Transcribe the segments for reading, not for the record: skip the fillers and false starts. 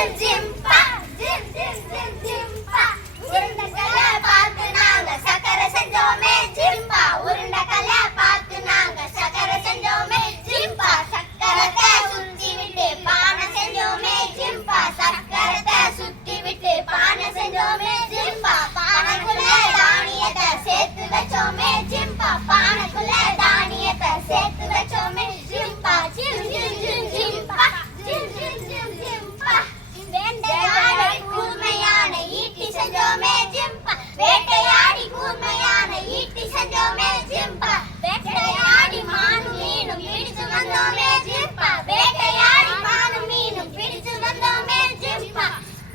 gym ஜிம்பா ஜிம் ஜிம் ஜிம் ஜிம்பா உருண்டைகளை பார்த்து நாங்க சக்கரை செஞ்சோமே ஜிம்பா உருண்டைகளை பார்த்து நாங்க சக்கரை செஞ்சோமே ஜிம்பா சக்கரத்தை சுத்தி விட்டு பானை செஞ்சோமே ஜிம்பா சக்கரத்தை சுத்தி விட்டு பானை செஞ்சோமே ஜிம்பா பானைக்குள்ள தானியத்தை சேர்த்து வச்சோமே ஜிம்பா பானைக்குள்ள தானியத்தை சேர்த்து வச்சோமே ஜிம்பா ஜிம் ஜிம் ஜிம் ஜிம்பா ஜிம் ஜிம் ஜிம் ஜிம்பா வேட்டையாடி கூர்மையான ஈட்டி செஞ்சோமே ஜிம்பா வேட்டையாடி கூர்மையான ஈட்டி செஞ்சோமே ஜிம்பா வேட்டையாடி மானும் மீனும் பிடிச்சு வந்தோமே ஜிம்பா வேட்டையாடி மானும் மீனும் பிடிச்சு வந்தோமே ஜிம்பா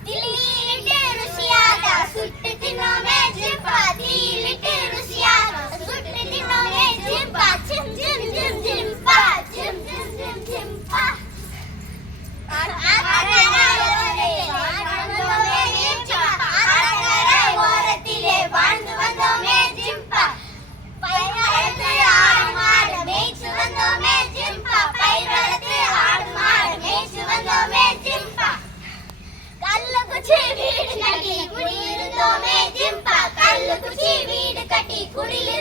தில்லிட்டு ருசியாக சுட்டு தின்னோமே ஜிம்பா தீலிட்டு ருசியாக சுட்டு தின்னோமே ஜிம்பா ஜிம் ஜிம் ஜிம் ஜிம்பா ஜிம் ஜிம் ஜிம் ஜிம்பா ஓரத்திலே வாழ்ந்து வந்தோமே ஜிம்பா பயிரத்து ஆடு மாடு மேய்ச்சு வந்தோமே ஜிம்பா பயிரத்து ஆடு மாடு மேய்ச்சு வந்தோமே ஜிம்பா கல்லு குச்சி வீடு கட்டி குடியிருந்தோமே ஜிம்பா கல்லு குச்சி வீடு கட்டி குடியிருந்தோமே